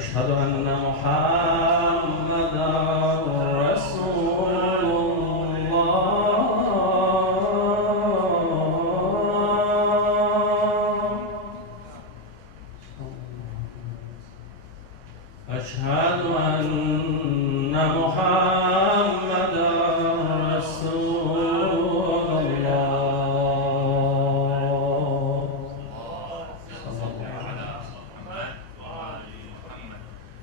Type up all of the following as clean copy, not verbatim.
أشهد أن محمدا رسول الله. أشهد أن محمدا رسول الله.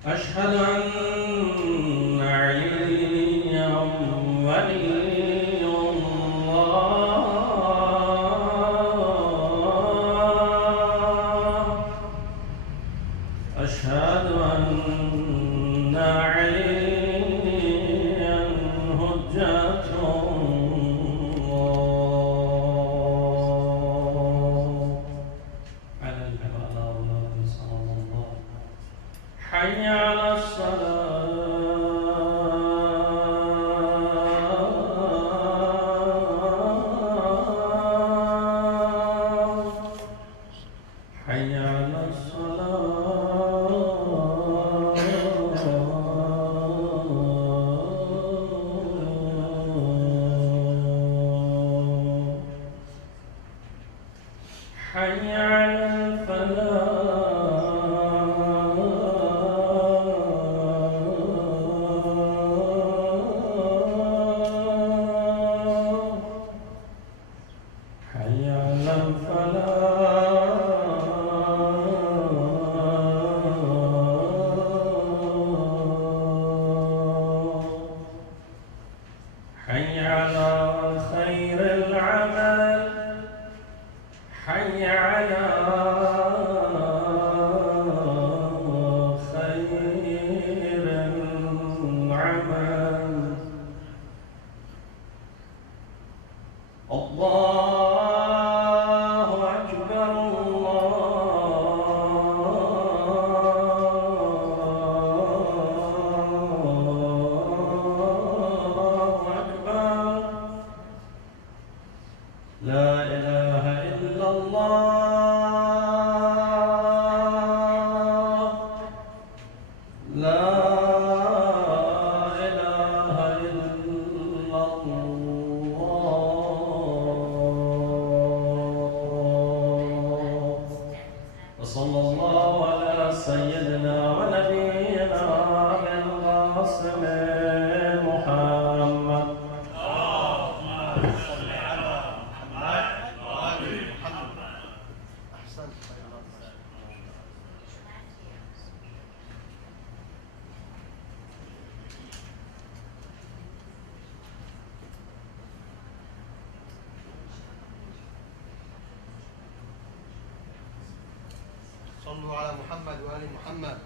أشهد أن عليا ولي الله. أشهد أن عليا حجة الله على الأولاد صلى الله. حي على الصلاة. حي على الصلاة. حي على الفلاح. حي على الفلاح. حي على خير العمل. حي على خير العمل. الله أكبر الله أكبر. لا إله إلا الله. لا إله إلا الله. وصلى الله على سيدنا ونبينا القاسم محمد. صلوا على محمد وآل محمد.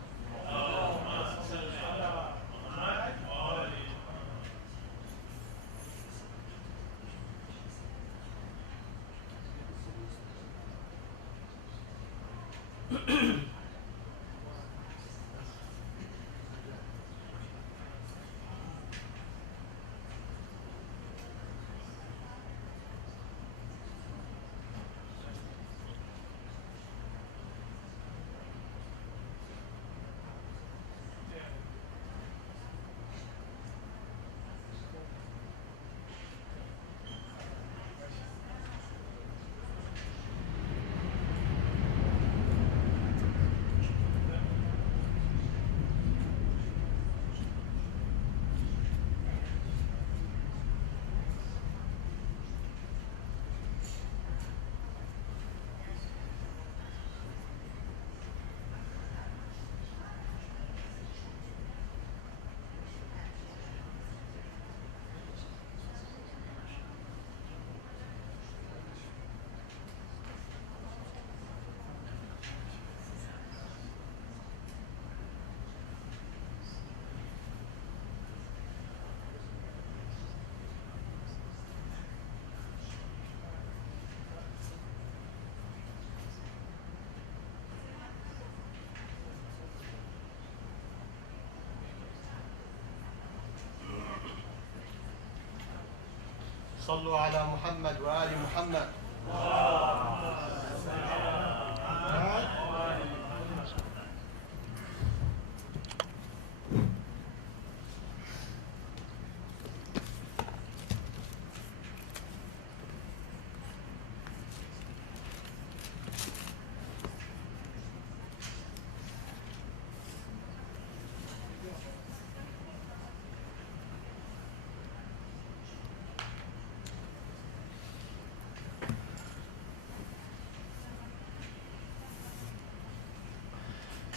صلوا على محمد وآل محمد.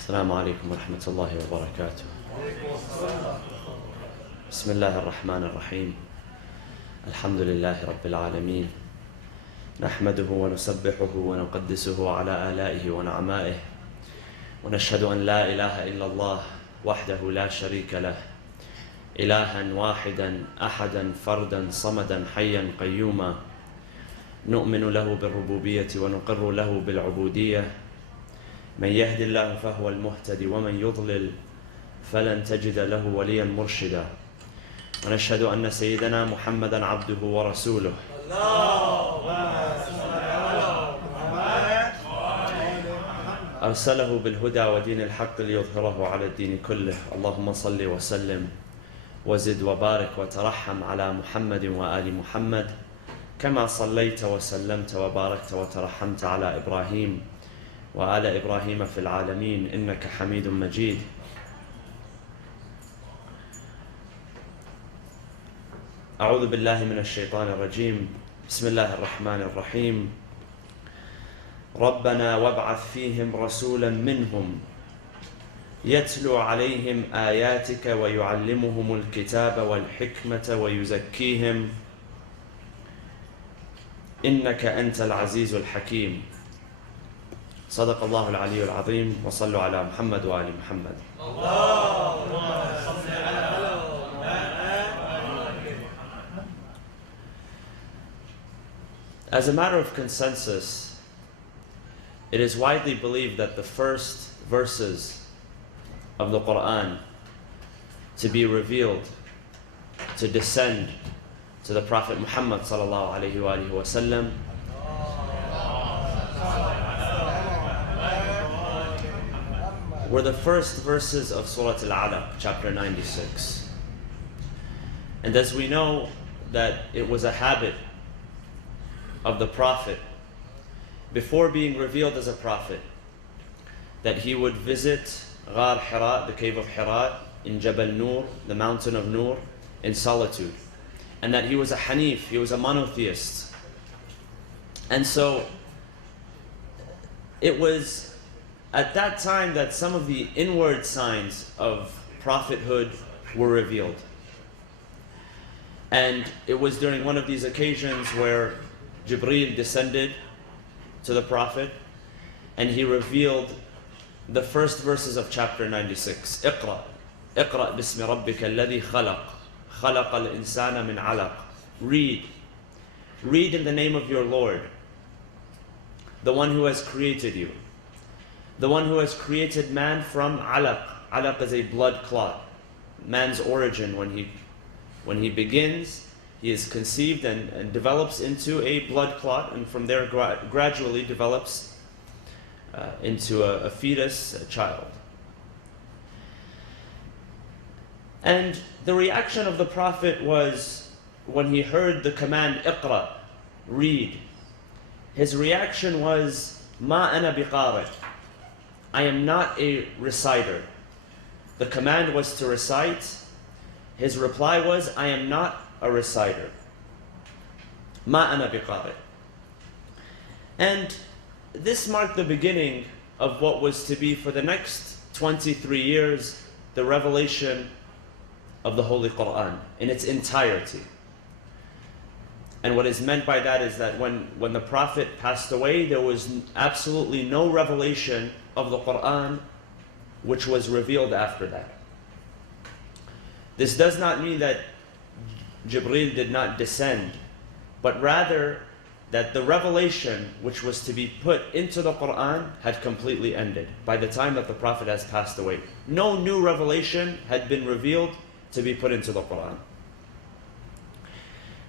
السلام عليكم ورحمة الله وبركاته. بسم الله الرحمن الرحيم. الحمد لله رب العالمين، نحمده ونسبحه ونقدسه على آلائه ونعمائه، ونشهد أن لا إله إلا الله وحده لا شريك له، إلها واحدا أحدا فردا صمدا حيا قيوما، نؤمن له بالربوبية ونقر له بالعبودية، من يهد الله فهو المهتدي ومن يضلل فلن تجد له وليا مرشدا، ونشهد أن سيدنا محمدا عبده ورسوله أرسله بالهدى ودين الحق ليظهره على الدين كله. اللهم صل وسلم وزد وبارك وترحم على محمد وآل محمد كما صليت وسلمت وباركت وترحمت على إبراهيم وآل إبراهيم في العالمين إنك حميد مجيد. أعوذ بالله من الشيطان الرجيم. بسم الله الرحمن الرحيم. ربنا وابعث فيهم رسولا منهم يتلو عليهم آياتك ويعلمهم الكتاب والحكمة ويزكيهم إنك أنت العزيز الحكيم. صدق الله العلي العظيم. وصلوا على محمد وآل محمد. As a matter of consensus, it is widely believed that the first verses of the Quran to be revealed, to descend to the Prophet Muhammad sallallahu alaihi wasallam were the first verses of Surah Al-Alaq, chapter 96. And as we know that it was a habit of the Prophet, before being revealed as a prophet, that he would visit Ghar Hira, the cave of Hira, in Jabal Nur, the mountain of Nur, in solitude. And that he was a Hanif, he was a monotheist. And so, it was at that time that some of the inward signs of prophethood were revealed. And it was during one of these occasions where Jibreel descended to the Prophet and he revealed the first verses of chapter 96. Iqra. Iqra bismi rabbika alladhi khalaq. Khalaqa al-insana min alaq. Read. Read in the name of your Lord, the one who has created you. The one who has created man from alaq. Alaq is a blood clot. Man's origin, when he begins, he is conceived and develops into a blood clot, and from there gradually develops into a fetus, a child. And the reaction of the Prophet was, when he heard the command, Iqra, read, his reaction was, Ma ana biqari, I am not a reciter. The command was to recite. His reply was, I am not a reciter. Ma ana biqari. And this marked the beginning of what was to be for the next 23 years the revelation of the Holy Quran in its entirety. And what is meant by that is that when the Prophet passed away, there was absolutely no revelation of the Quran which was revealed after that. This does not mean that Jibreel did not descend, but rather that the revelation which was to be put into the Quran had completely ended by the time that the Prophet has passed away. No new revelation had been revealed to be put into the Quran.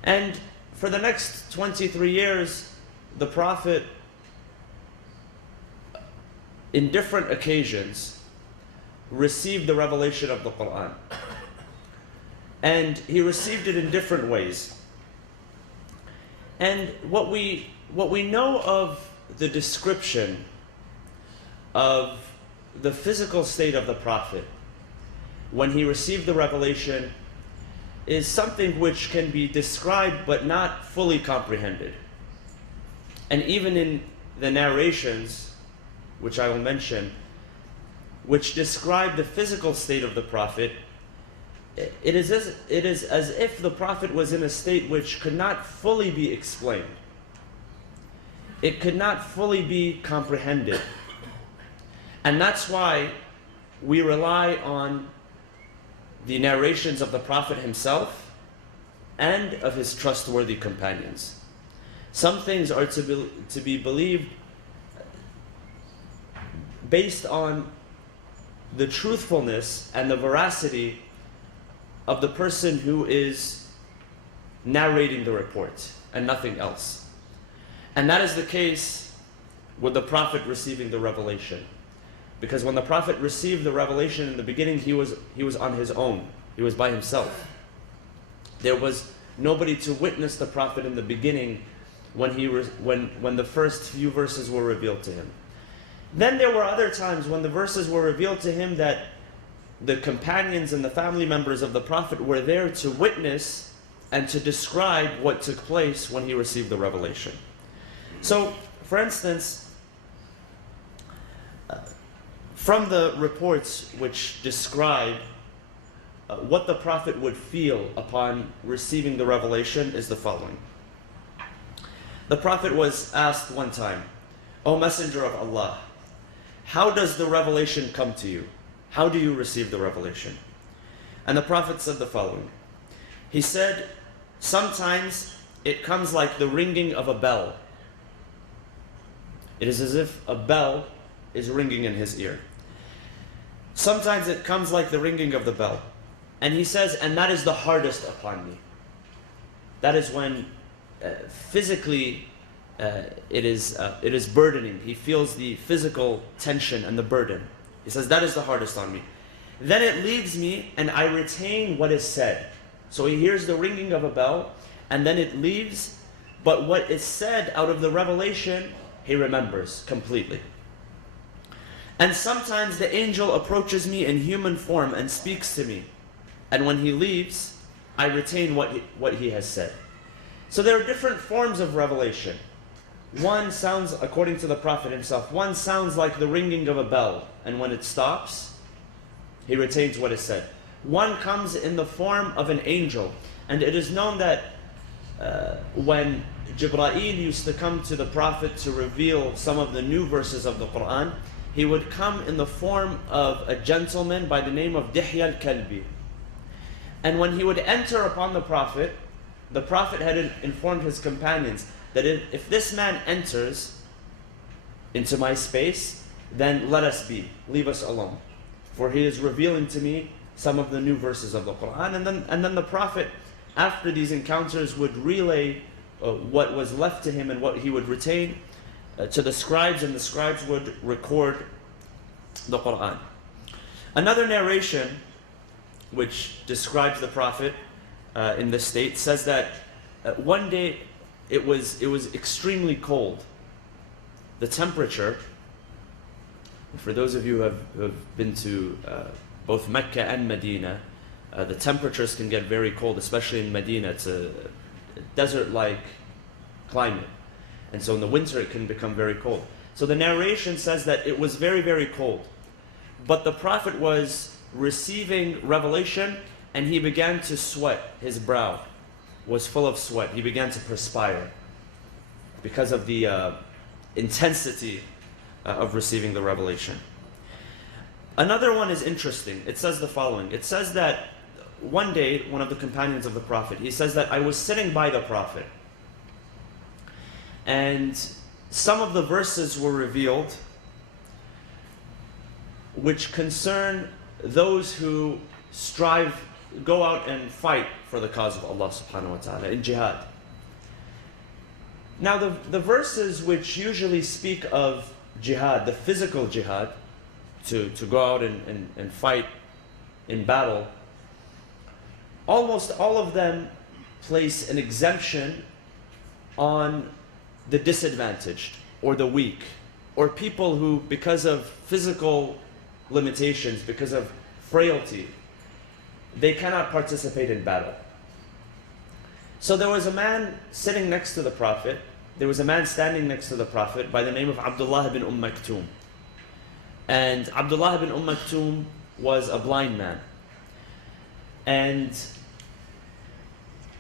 And for the next 23 years, the Prophet, in different occasions, received the revelation of the Quran. And he received it in different ways. And what we know of the description of the physical state of the Prophet when he received the revelation is something which can be described but not fully comprehended. And even in the narrations, which I will mention, which describe the physical state of the Prophet, it is as if the Prophet was in a state which could not fully be explained. It could not fully be comprehended. And that's why we rely on the narrations of the Prophet himself and of his trustworthy companions. Some things are to be believed based on the truthfulness and the veracity of the person who is narrating the report and nothing else. And that is the case with the Prophet receiving the revelation. Because when the Prophet received the revelation in the beginning, he was on his own. He was by himself. There was nobody to witness the Prophet in the beginning when the first few verses were revealed to him. Then there were other times when the verses were revealed to him that the companions and the family members of the Prophet were there to witness and to describe what took place when he received the revelation. So, for instance, from the reports which describe what the Prophet would feel upon receiving the revelation is the following. The Prophet was asked one time, "O Messenger of Allah, how does the revelation come to you? How do you receive the revelation?" And the Prophet said the following. He said, "Sometimes it comes like the ringing of a bell." It is as if a bell is ringing in his ear. Sometimes it comes like the ringing of the bell. And he says, and that is the hardest upon me. That is when physically it is burdening. He feels the physical tension and the burden. He says, that is the hardest on me. Then it leaves me and I retain what is said. So he hears the ringing of a bell and then it leaves, but what is said out of the revelation, he remembers completely. And sometimes the angel approaches me in human form and speaks to me. And when he leaves, I retain what he has said. So there are different forms of revelation. One sounds, according to the Prophet himself, one sounds like the ringing of a bell. And when it stops, he retains what is said. One comes in the form of an angel. And it is known that when Jibreel used to come to the Prophet to reveal some of the new verses of the Quran, he would come in the form of a gentleman by the name of Dihya al-Kalbi. And when he would enter upon the Prophet had informed his companions that if this man enters into my space, then let us be, leave us alone. For he is revealing to me some of the new verses of the Quran. And then the Prophet, after these encounters, would relay what was left to him and what he would retain to the scribes, and the scribes would record the Quran. Another narration which describes the Prophet in this state says that one day it was extremely cold. The temperature, for those of you who have been to both Mecca and Medina, the temperatures can get very cold, especially in Medina. It's a desert-like climate. And so in the winter it can become very cold. So the narration says that it was very, very cold. But the Prophet was receiving revelation and he began to sweat. His brow was full of sweat. He began to perspire because of the intensity of receiving the revelation. Another one is interesting. It says the following. It says that one day, one of the companions of the Prophet, he says that I was sitting by the Prophet and some of the verses were revealed which concern those who go out and fight for the cause of Allah subhanahu wa ta'ala in jihad. Now the verses which usually speak of jihad, the physical jihad, to go out and fight in battle, almost all of them place an exemption on the disadvantaged or the weak or people who, because of physical limitations, because of frailty, they cannot participate in battle. So there was a man sitting next to the Prophet, there was a man standing next to the Prophet by the name of Abdullah ibn Maktoum. And Abdullah ibn Maktoum was a blind man. And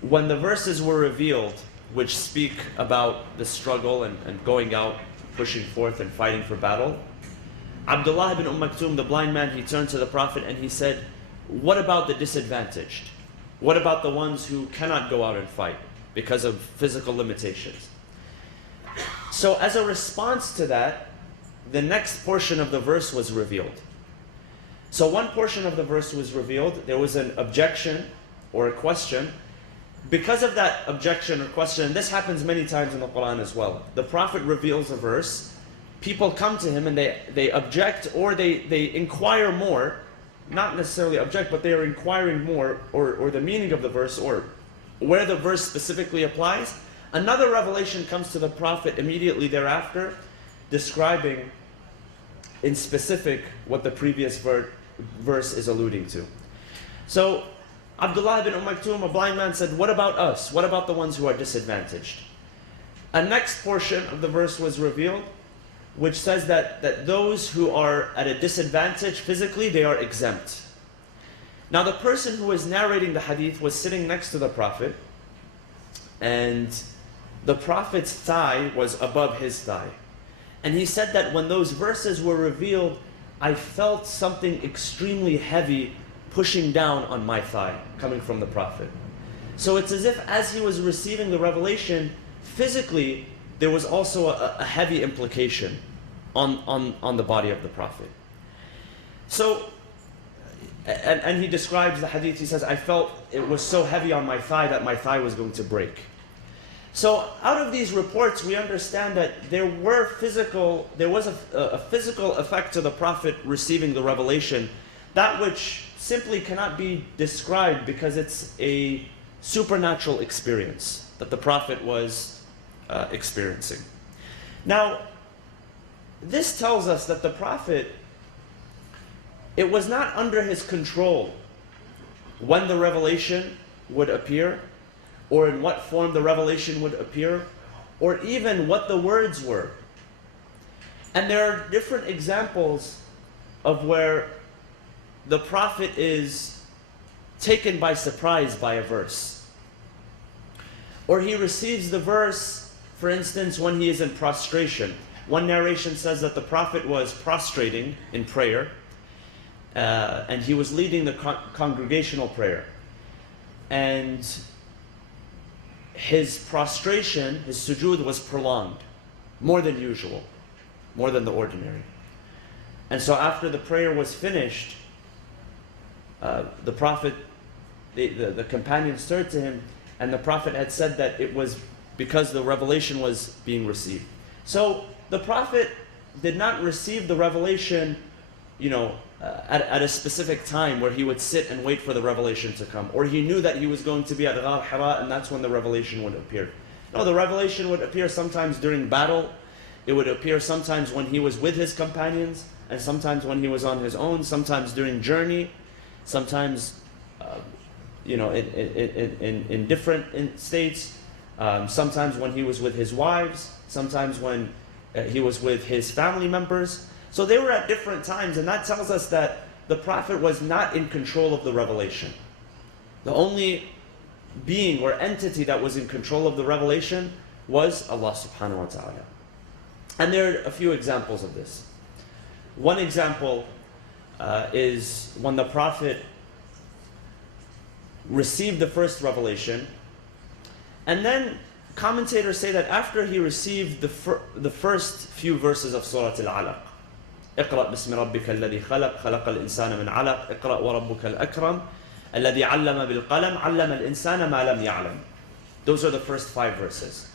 when the verses were revealed, which speak about the struggle and going out, pushing forth and fighting for battle, Abdullah ibn Maktoum, the blind man, he turned to the Prophet and he said, what about the disadvantaged? What about the ones who cannot go out and fight because of physical limitations? So as a response to that, the next portion of the verse was revealed. So one portion of the verse was revealed. There was an objection or a question. Because of that objection or question, and this happens many times in the Quran as well, the Prophet reveals a verse, people come to him and they object or they inquire more, not necessarily object, but they are inquiring more, or the meaning of the verse, or where the verse specifically applies. Another revelation comes to the Prophet immediately thereafter, describing in specific what the previous verse is alluding to. So Abdullah ibn Maktoum, a blind man, said, what about us? What about the ones who are disadvantaged? A next portion of the verse was revealed, which says that those who are at a disadvantage physically, they are exempt. Now the person who was narrating the hadith was sitting next to the Prophet, and the Prophet's thigh was above his thigh. And he said that when those verses were revealed, I felt something extremely heavy pushing down on my thigh, coming from the Prophet. So it's as if as he was receiving the revelation, physically, there was also a heavy implication on the body of the Prophet. So, and he describes the hadith, he says, I felt it was so heavy on my thigh that my thigh was going to break. So out of these reports, we understand that there was a physical effect to the Prophet receiving the revelation, that which simply cannot be described because it's a supernatural experience that the Prophet was experiencing. Now, this tells us that the Prophet, it was not under his control when the revelation would appear, or in what form the revelation would appear, or even what the words were. And there are different examples of where the Prophet is taken by surprise by a verse. Or he receives the verse, for instance, when he is in prostration. One narration says that the Prophet was prostrating in prayer, and he was leading the congregational prayer. And his prostration, his sujood, was prolonged, more than usual, more than the ordinary. And so after the prayer was finished, the Prophet, the companions turned to him, and the Prophet had said that it was because the revelation was being received. So the Prophet did not receive the revelation, at a specific time where he would sit and wait for the revelation to come. Or he knew that he was going to be at Ghar Hira and that's when the revelation would appear. No, the revelation would appear sometimes during battle. It would appear sometimes when he was with his companions, and sometimes when he was on his own, sometimes during journey, sometimes in different states, sometimes when he was with his wives, sometimes when he was with his family members. So they were at different times, and that tells us that the Prophet was not in control of the revelation. The only being or entity that was in control of the revelation was Allah subhanahu wa ta'ala. And there are a few examples of this. One example is when the Prophet received the first revelation, and then commentators say that after he received the first few verses of Surah Al-Alaq, اقرأ باسم ربك الذي خلق خلق الإنسان من علق اقرأ وربك الأكرم الذي علم بالقلم علم الإنسان ما لم يعلم. Those are the first 5 verses.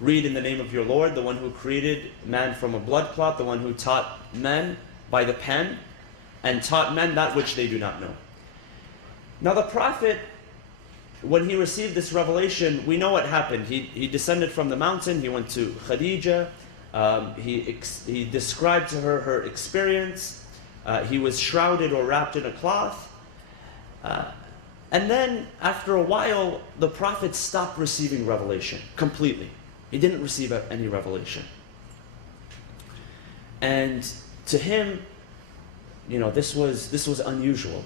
Read in the name of your Lord, the one who created man from a blood clot, the one who taught men by the pen, and taught men that which they do not know. Now the Prophet, when he received this revelation, we know what happened. He descended from the mountain, he went to Khadija, he described to her her experience, he was shrouded or wrapped in a cloth, and then after a while the Prophet stopped receiving revelation completely. He didn't receive any revelation. And to him, this was unusual.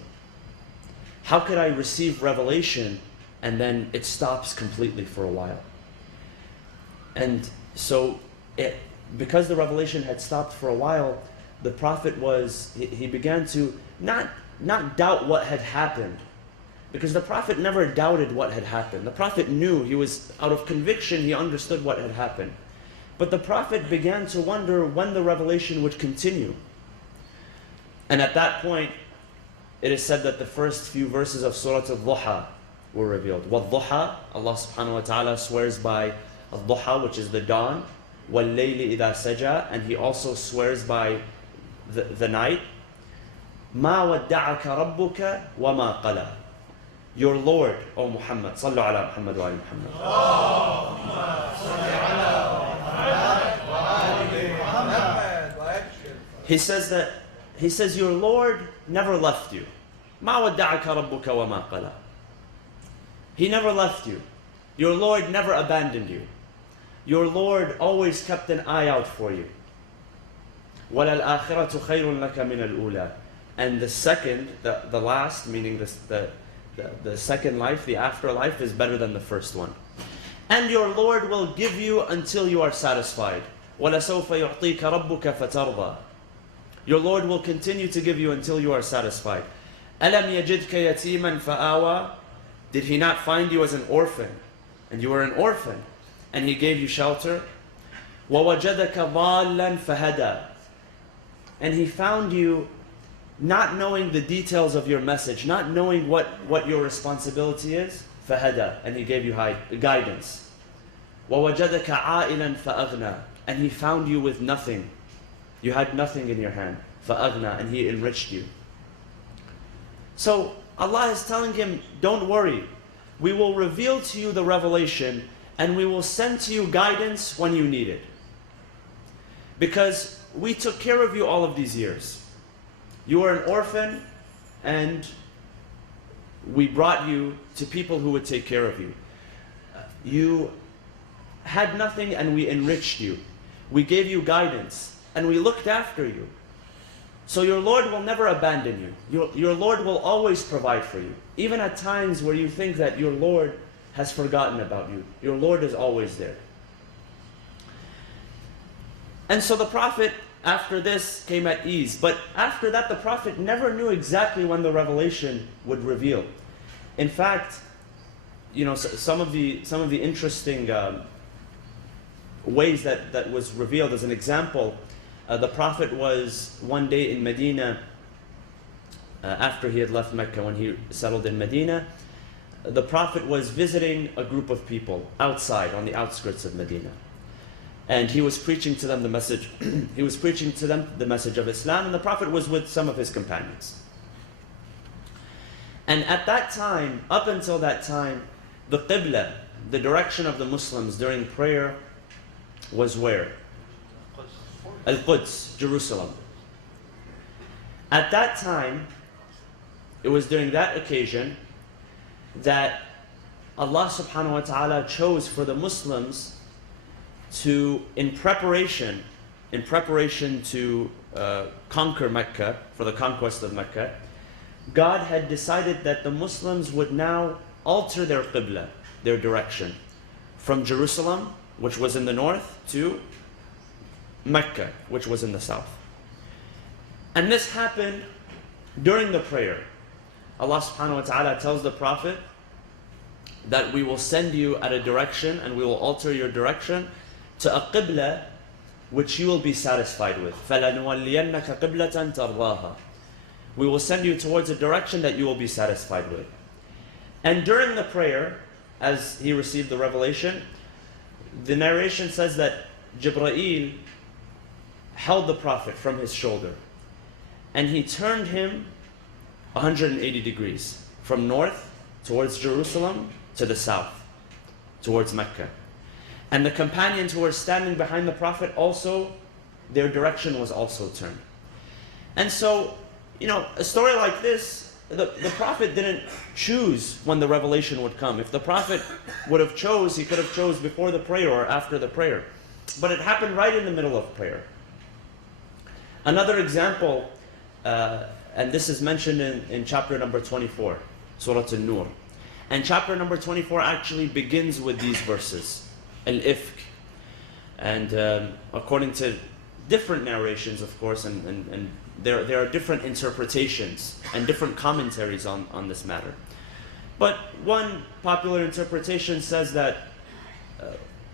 How could I receive revelation and then it stops completely for a while? And so, because the revelation had stopped for a while, the Prophet he began to not doubt what had happened. Because the Prophet never doubted what had happened. The Prophet knew, he was out of conviction, he understood what had happened. But the Prophet began to wonder when the revelation would continue. And at that point, it is said that the first few verses of Surah Al-Duha were revealed. وَالضُّحَى, Allah subhanahu wa ta'ala swears by Al-Duha, which is the dawn. وَاللَّيْلِ إِذَا سَجَى, and He also swears by the night. مَا وَدَّعَكَ رَبُّكَ وَمَا قَلَى. Your Lord, O Muhammad, sallu ala Muhammad wa ali Muhammad. He says, your Lord never left you. مَا وَدَّعَكَ رَبُّكَ وَمَا قَلَى. He never left you. Your Lord never abandoned you. Your Lord always kept an eye out for you. وَلَلْآخِرَةُ خَيْرٌ لَكَ مِنَ الْأُولَى. And the second, the last, meaning the second life, the afterlife, is better than the first one. And your Lord will give you until you are satisfied. وَلَسَوْفَ يُعْطِيكَ رَبُّكَ فَتَرْضَى. Your Lord will continue to give you until you are satisfied. أَلَمْ يَجِدْكَ يَتِيمًا فَآوَى. Did He not find you as an orphan? And you were an orphan, and He gave you shelter. وَوَجَدَكَ ضَالًّا فَهَدَى. And He found you not knowing the details of your message, not knowing what your responsibility is. فَهَدَى. And He gave you guidance. وَوَجَدَكَ عَائِلًا فَأَغْنَى. And He found you with nothing. You had nothing in your hand. فَأَغْنَى. And He enriched you. So Allah is telling him, don't worry. We will reveal to you the revelation and we will send to you guidance when you need it. Because we took care of you all of these years. You were an orphan and we brought you to people who would take care of you. You had nothing and we enriched you. We gave you guidance and we looked after you. So your Lord will never abandon you. Your Lord will always provide for you. Even at times where you think that your Lord has forgotten about you, your Lord is always there. And so the Prophet, after this, came at ease. But after that, the Prophet never knew exactly when the revelation would reveal. In fact, some of the interesting ways that was revealed, as an example, the Prophet was one day in Medina, after he had left Mecca, when he settled in Medina. The Prophet was visiting a group of people outside, on the outskirts of Medina. And he was preaching to them the message. He was preaching to them the message of Islam, and the Prophet was with some of his companions. And at that time, up until that time, the Qibla, the direction of the Muslims during prayer, was where? Al-Quds, Jerusalem. At that time, it was during that occasion that Allah subhanahu wa ta'ala chose for the Muslims to, in preparation to conquer Mecca, for the conquest of Mecca, God had decided that the Muslims would now alter their Qibla, their direction, from Jerusalem, which was in the north, to Mecca, which was in the south. And this happened during the prayer. Allah subhanahu wa ta'ala tells the Prophet that we will send you at a direction and we will alter your direction to a qibla which you will be satisfied with. فَلَنُوَلِّيَنَّكَ قِبْلَةً تَرْضَاهَا. We will send you towards a direction that you will be satisfied with. And during the prayer, as he received the revelation, the narration says that Jibreel held the Prophet from his shoulder and he turned him 180 degrees from north towards Jerusalem to the south towards Mecca. And the companions who were standing behind the Prophet also, their direction was also turned. And so, a story like this, the Prophet didn't choose when the revelation would come. If the Prophet would have chose, he could have chose before the prayer or after the prayer. But it happened right in the middle of prayer. Another example and this is mentioned in chapter number 24, Surah An-Nur. And chapter number 24 actually begins with these verses, Al-Ifk. And according to different narrations, of course, and there are different interpretations and different commentaries on this matter. But one popular interpretation says that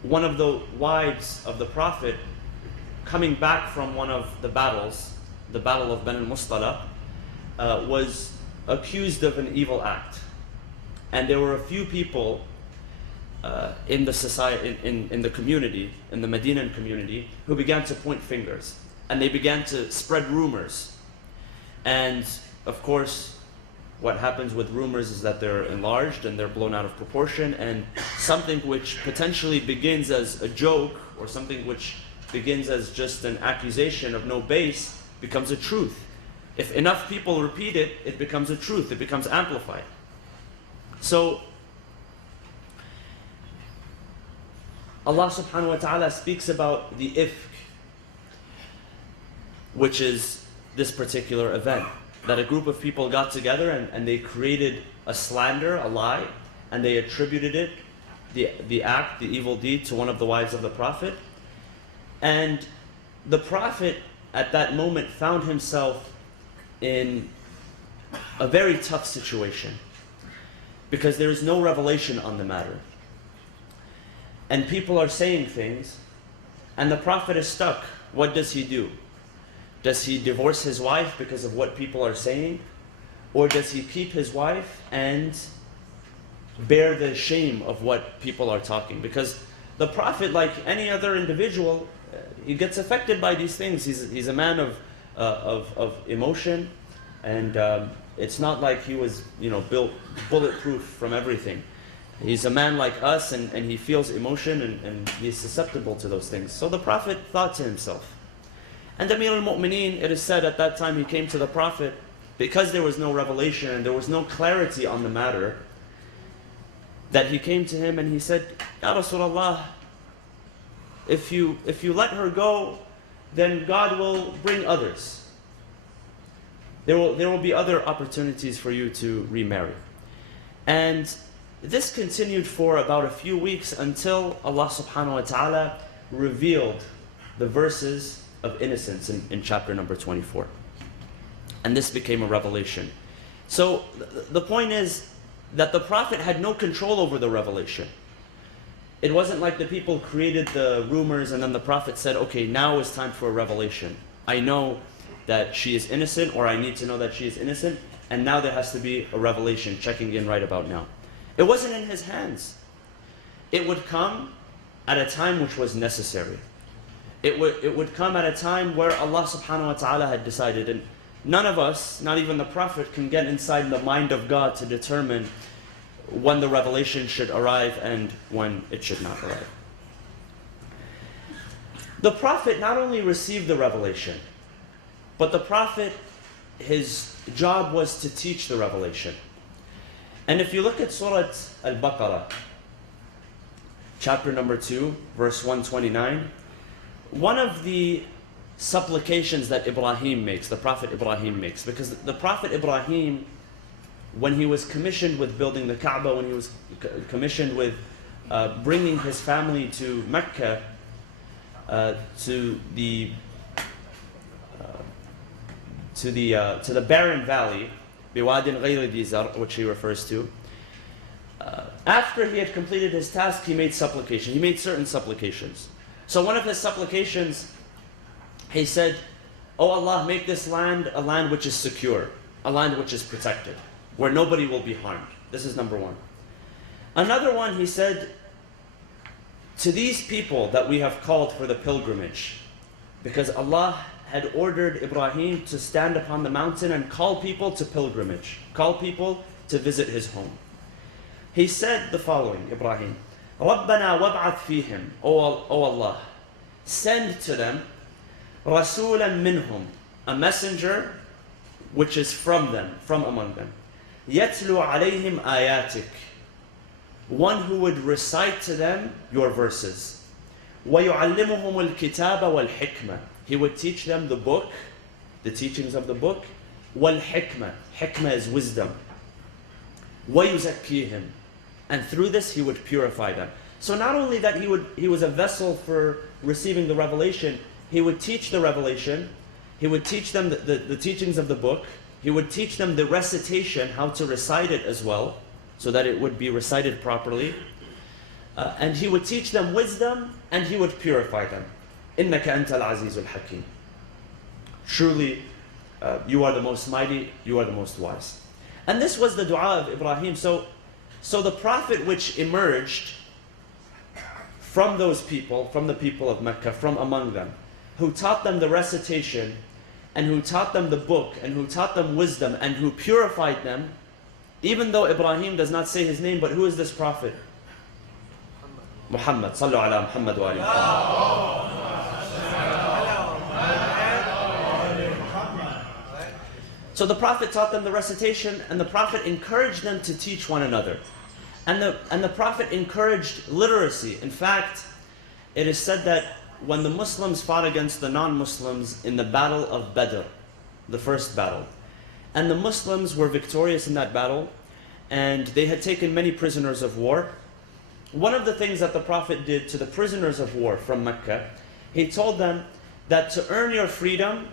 one of the wives of the Prophet, coming back from one of the battles, the battle of Bani al-Mustalaq, was accused of an evil act. And there were a few people in the society, in the community, in the Medinan community, who began to point fingers. And they began to spread rumors. And of course, what happens with rumors is that they're enlarged and they're blown out of proportion, and something which potentially begins as a joke or something which begins as just an accusation of no base becomes a truth. If enough people repeat it, it becomes a truth, it becomes amplified. So Allah subhanahu wa ta'ala speaks about the ifk, which is this particular event, that a group of people got together and they created a slander, a lie, and they attributed it, the act, the evil deed, to one of the wives of the Prophet. And the Prophet at that moment found himself in a very tough situation because there is no revelation on the matter. And people are saying things, and the Prophet is stuck. What does he do? Does he divorce his wife because of what people are saying? Or does he keep his wife and bear the shame of what people are talking? Because the Prophet, like any other individual, he gets affected by these things. He's a man of emotion, and it's not like he was, built bulletproof from everything. He's a man like us, and he feels emotion, and he's susceptible to those things. So the Prophet thought to himself. And Amir al-Mu'mineen, it is said at that time he came to the Prophet, because there was no revelation and there was no clarity on the matter, that he came to him and he said, Ya Rasulullah, if you let her go, then God will bring others. There will be other opportunities for you to remarry. And this continued for about a few weeks until Allah subhanahu wa ta'ala revealed the verses of innocence in chapter number 24. And this became a revelation. So the point is that the Prophet had no control over the revelation. It wasn't like the people created the rumors and then the Prophet said, okay, now is time for a revelation. I know that she is innocent, or I need to know that she is innocent, and now there has to be a revelation checking in right about now. It wasn't in his hands. It would come at a time which was necessary. It would come at a time where Allah subhanahu wa ta'ala had decided, and none of us, not even the Prophet, can get inside the mind of God to determine when the revelation should arrive and when it should not arrive. The Prophet not only received the revelation, but the Prophet, his job was to teach the revelation. And if you look at Surah Al-Baqarah, chapter number 2, verse 129, one of the supplications that Ibrahim makes, the Prophet Ibrahim makes, because the Prophet Ibrahim, when he was commissioned with building the Kaaba, when he was commissioned with bringing his family to Mecca, to the barren valley, Biwadin Ghayri Dhi Zar, which he refers to. After he had completed his task, he made supplication. He made certain supplications. So one of his supplications, he said, "Oh Allah, make this land a land which is secure, a land which is protected, where nobody will be harmed." This is number one. Another one, he said, "To these people that we have called for the pilgrimage," because Allah had ordered Ibrahim to stand upon the mountain and call people to pilgrimage, call people to visit his home. He said the following, Ibrahim, "Rabbana wab'ath fihim," O Allah, send to them rasulan minhum, a messenger which is from them, from among them. Yatlu alayhim ayatik, one who would recite to them your verses. وَيُعَلِّمُهُمُ الْكِتَابَ وَالْحِكْمَةِ, he would teach them the book, the teachings of the book, وَالْحِكْمَةِ. Hikmah is wisdom. وَيُزَكِّيهِمْ. And through this he would purify them. So not only that he was a vessel for receiving the revelation, he would teach the revelation, he would teach them the teachings of the book, he would teach them the recitation, how to recite it as well, so that it would be recited properly. And he would teach them wisdom, and he would purify them. إِنَّكَ أَنْتَ الْعَزِيزُ الْحَكِيمُ. Truly, you are the most mighty, you are the most wise. And this was the dua of Ibrahim. So the prophet which emerged from those people, from the people of Mecca, from among them, who taught them the recitation, and who taught them the book, and who taught them wisdom, and who purified them, even though Ibrahim does not say his name, but who is this prophet? Muhammad. Sallu ala Muhammad wa ali Muhammad. So the prophet taught them the recitation, and the prophet encouraged them to teach one another. And the prophet encouraged literacy. In fact, it is said that when the Muslims fought against the non-Muslims in the battle of Badr, the first battle, and the Muslims were victorious in that battle, and they had taken many prisoners of war, one of the things that the prophet did to the prisoners of war from Mecca, he told them that to earn your freedom,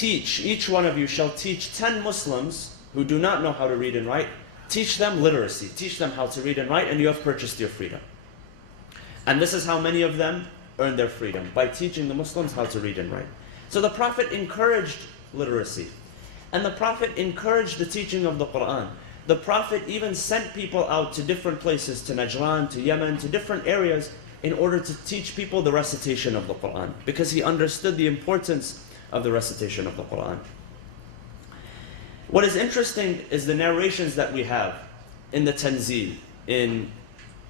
each one of you shall teach 10 Muslims who do not know how to read and write, teach them literacy, teach them how to read and write, and you have purchased your freedom. And this is how many of them earned their freedom, by teaching the Muslims how to read and write. So the prophet encouraged literacy, and the prophet encouraged the teaching of the Quran. The prophet even sent people out to different places, to Najran, to Yemen, to different areas, in order to teach people the recitation of the Quran, because he understood the importance of the recitation of the Quran. What is interesting is the narrations that we have in the Tanzeel, in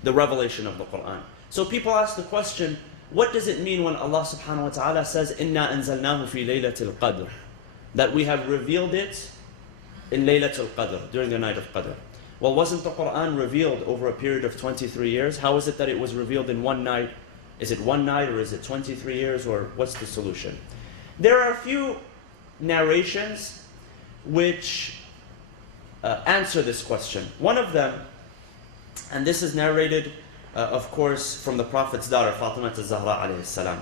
the revelation of the Quran. So people ask the question, what does it mean when Allah subhanahu wa ta'ala says, إِنَّا أَنزَلْنَاهُ فِي لَيْلَةِ الْقَدْرِ, that we have revealed it in Laylatul Qadr, during the night of Qadr? Well, wasn't the Quran revealed over a period of 23 years? How is it that it was revealed in one night? Is it one night, or is it 23 years, or what's the solution? There are a few narrations which answer this question. One of them, and this is narrated, of course, from the Prophet's daughter, Fatima al-Zahra alayhi salam.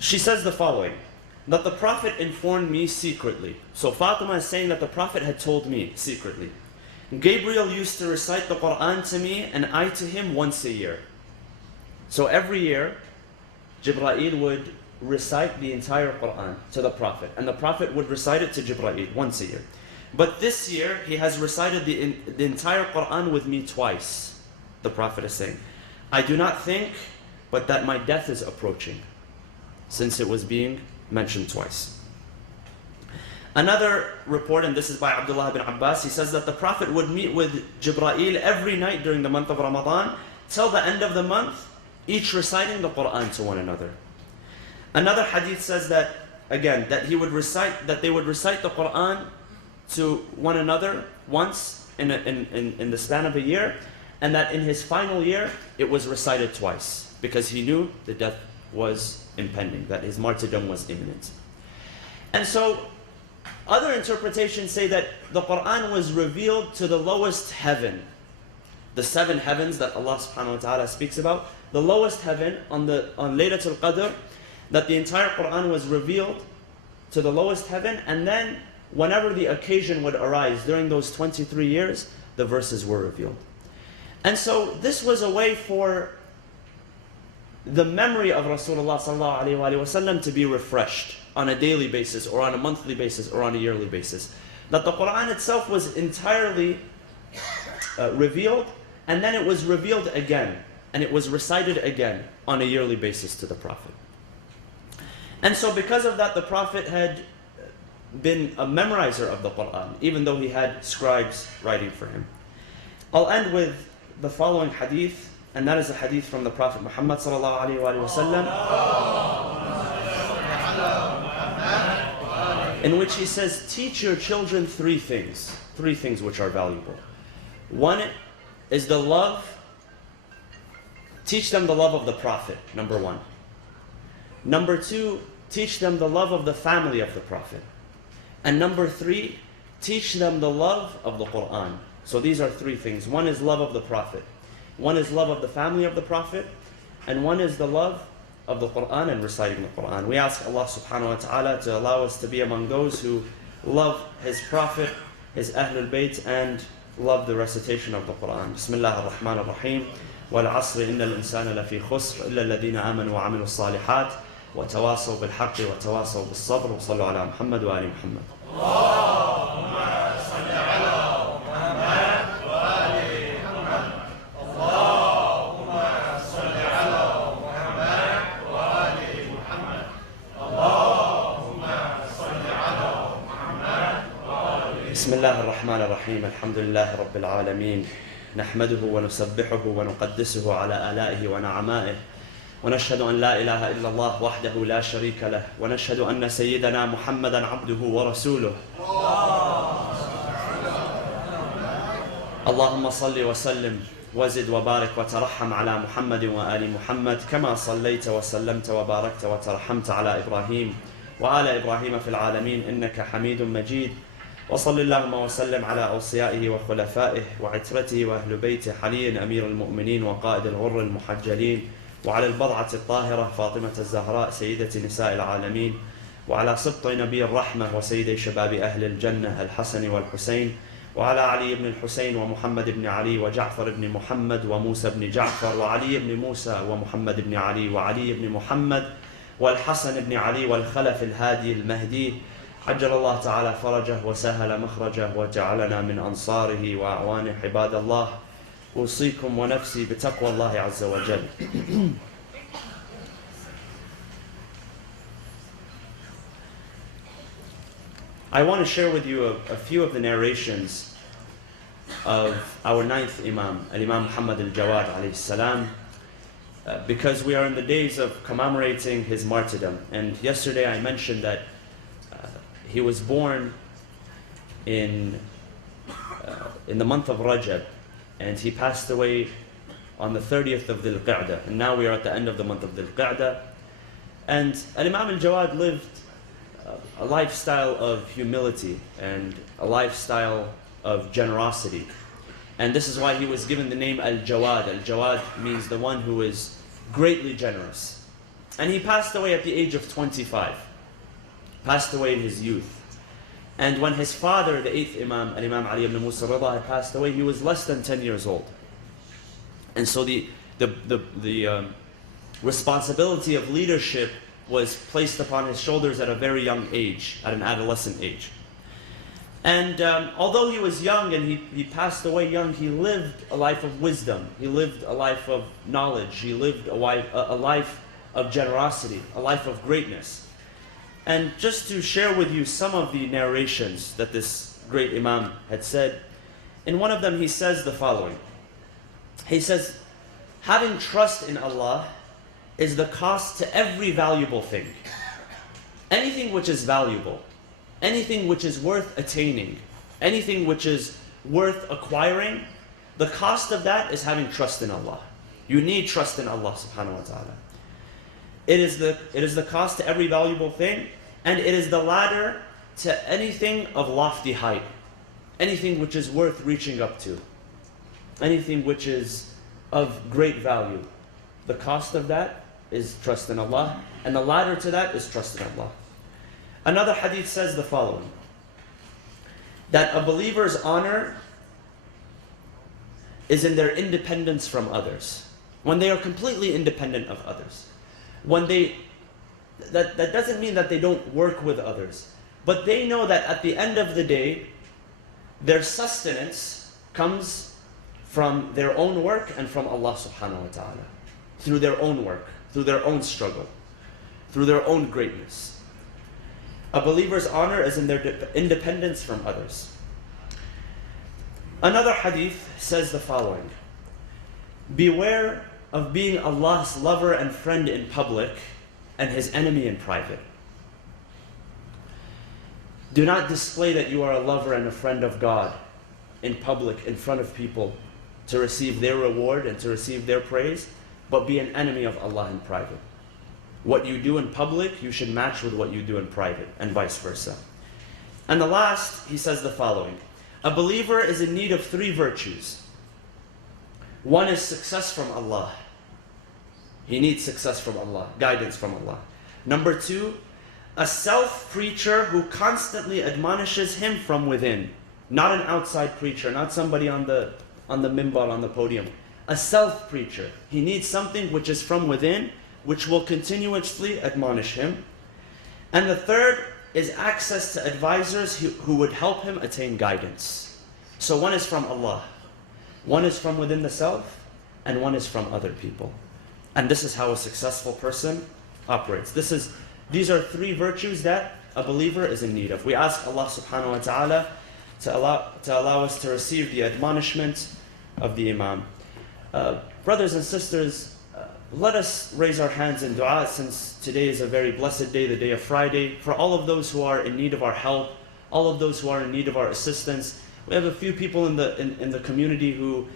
She says the following, that the Prophet informed me secretly. So Fatima is saying that the Prophet had told me secretly. Gabriel used to recite the Quran to me, and I to him once a year. So every year, Jibreel would recite the entire Quran to the Prophet, and the Prophet would recite it to Jibreel once a year. But this year, he has recited the entire Quran with me twice, the Prophet is saying. I do not think, but that my death is approaching, since it was being mentioned twice. Another report, and this is by Abdullah ibn Abbas, he says that the Prophet would meet with Jibreel every night during the month of Ramadan, till the end of the month, each reciting the Quran to one another. Another hadith says that, again, that they would recite the Quran to one another once in the span of a year, and that in his final year, it was recited twice, because he knew the death was impending, that his martyrdom was imminent. And so, other interpretations say that the Quran was revealed to the lowest heaven, the 7 heavens that Allah subhanahu wa ta'ala speaks about, the lowest heaven on Laylatul Qadr, that the entire Quran was revealed to the lowest heaven, and then whenever the occasion would arise during those 23 years, the verses were revealed. And so this was a way for the memory of Rasulullah sallallahu alaihi wasallam to be refreshed on a daily basis, or on a monthly basis, or on a yearly basis. That the Quran itself was entirely revealed, and then it was revealed again, and it was recited again on a yearly basis to the Prophet. And so because of that, the Prophet had been a memorizer of the Quran, even though he had scribes writing for him. I'll end with the following hadith, and that is a hadith from the Prophet Muhammad sallallahu alaihi wasallam, in which he says, teach your children 3 things which are valuable. One is the love teach them the love of the Prophet, number one. Number two, teach them the love of the family of the Prophet. And number three, teach them the love of the Quran. So these are three things. One is love of the Prophet. One is love of the family of the Prophet. And one is the love of the Quran and reciting the Quran. We ask Allah subhanahu wa ta'ala to allow us to be among those who love His Prophet, His Ahlul Bayt, and love the recitation of the Quran. Bismillah ar-Rahman ar-Rahim. وَالْعَصْرِ إِنَّ الْإِنسَانَ لَفِي خُسْرٍ إِلَّا الَّذِينَ آمَنُوا وَعَمِلُوا الصَّالِحَاتِ وَتَوَاصَوْا بِالْحَقِّ وَتَوَاصَوْا بِالصَّبْرِ وصلوا على محمد وآل محمد. اللهم صل على محمد وآل محمد. اللهم صل على محمد وآل محمد. اللهم صل على محمد وآل. بسم الله الرحمن الرحيم. الحمد لله رب العالمين. نحمده ونسبحه ونقدسه على آلائه ونعمائه. ونشهد أن لا إله إلا الله وحده لا شريك له. ونشهد أن سيدنا محمدا عبده ورسوله. اللهم صل وسلم وزد وبارك وترحم على محمد وآل محمد كما صليت وسلمت وباركت وترحمت على إبراهيم وآل إبراهيم في العالمين إنك حميد مجيد. وصل اللهم وسلم على أوصيائه وخلفائه وعترته وأهل بيته علي أمير المؤمنين وقائد الغر المحجلين، وعلى البضعة الطاهرة فاطمة الزهراء سيدة نساء العالمين، وعلى سبط نبي الرحمة وسيدي شباب أهل الجنة الحسن والحسين، وعلى علي بن الحسين ومحمد بن علي وجعفر بن محمد وموسى بن جعفر وعلي بن موسى ومحمد بن علي وعلي بن محمد والحسن بن علي والخلف الهادي المهدي، عجل الله تعالى فرجه وسهل مخرجه وجعلنا من أنصاره وأعوانه. عباد الله، أوصيكم ونفسي بتقوى الله عز وجل. I want to share with you a few of the narrations of our ninth Imam, Imam Muhammad al-Jawad alayhi salam, because we are in the days of commemorating his martyrdom. And yesterday I mentioned that he was born in the month of Rajab, and he passed away on the 30th of Dhul Qa'dah. And now we are at the end of the month of Dhul Qa'dah. And Imam al-Jawad lived a lifestyle of humility and a lifestyle of generosity. And this is why he was given the name al-Jawad. Al-Jawad means the one who is greatly generous. And he passed away at the age of 25. Passed away in his youth. And when his father, the eighth Imam, Imam Ali ibn Musa Rida, had passed away, he was less than 10 years old. And so the responsibility of leadership was placed upon his shoulders at a very young age, at an adolescent age. And although he was young and he passed away young, he lived a life of wisdom. He lived a life of knowledge. He lived a life of generosity, a life of greatness. And just to share with you some of the narrations that this great Imam had said, in one of them he says the following. He says, having trust in Allah is the cost to every valuable thing. Anything which is valuable, anything which is worth attaining, anything which is worth acquiring, the cost of that is having trust in Allah. You need trust in Allah subhanahu wa ta'ala. It is the cost to every valuable thing, and it is the ladder to anything of lofty height, anything which is worth reaching up to, anything which is of great value. The cost of that is trust in Allah, and the ladder to that is trust in Allah. Another hadith says the following, that a believer's honor is in their independence from others. When they are completely independent of others. When that doesn't mean that they don't work with others, but they know that at the end of the day, their sustenance comes from their own work and from Allah subhanahu wa ta'ala. Through their own work, through their own struggle, through their own greatness. A believer's honor is in their independence from others. Another hadith says the following, beware of being Allah's lover and friend in public and His enemy in private. Do not display that you are a lover and a friend of God in public, in front of people, to receive their reward and to receive their praise. but be an enemy of Allah in private. What you do in public, you should match with what you do in private, and vice versa. And the last, he says the following. A believer is in need of 3 virtues. One is success from Allah. He needs success from Allah, guidance from Allah. Number 2, a self-preacher who constantly admonishes him from within. Not an outside preacher, not somebody on the minbar, on the podium. A self-preacher. He needs something which is from within, which will continuously admonish him. And the third is access to advisors who would help him attain guidance. So one is from Allah, one is from within the self, and one is from other people. And this is how a successful person operates. These are 3 virtues that a believer is in need of. We ask Allah subhanahu wa ta'ala to allow us to receive the admonishment of the Imam. Brothers and sisters, let us raise our hands in dua, since today is a very blessed day, the day of Friday, for all of those who are in need of our help, all of those who are in need of our assistance. We have a few people in the community who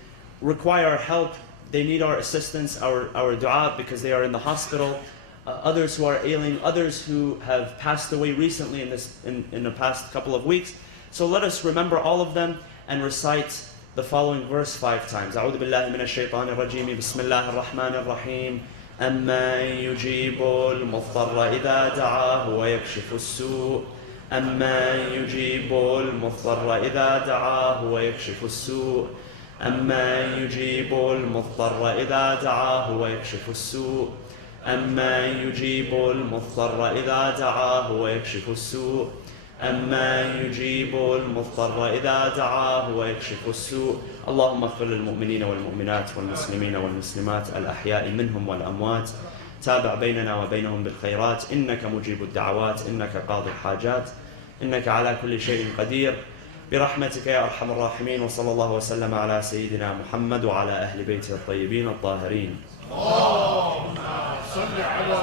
require our help. They need our assistance, our dua, because they are in the hospital. Others who are ailing, others who have passed away recently in the past couple of weeks. So let us remember all of them and recite the following verse 5 times. أعوذ بالله من الشيطان الرجيم بسم الله الرحمن الرحيم أمن يجيب المضطر إذا دعاه ويكشف السوء أمن يجيب المضطر إذا دعاه ويكشف السوء أمن يجيب المضطر إذا دعاه ويكشف السوء أمن يجيب المضطر إذا دعاه ويكشف السوء أمن يجيب المضطر إذا دعاه ويكشف السوء اللهم اغفر للمؤمنين والمؤمنات والمسلمين والمسلمات الأحياء منهم والأموات تابع بيننا وبينهم بالخيرات إنك مجيب الدعوات إنك قاضي الحاجات إنك على كل شيء قدير برحمتك يا أرحم الراحمين وصلى الله وسلم على سيدنا محمد وعلى أهل بيته الطيبين الطاهرين. اللهم صل على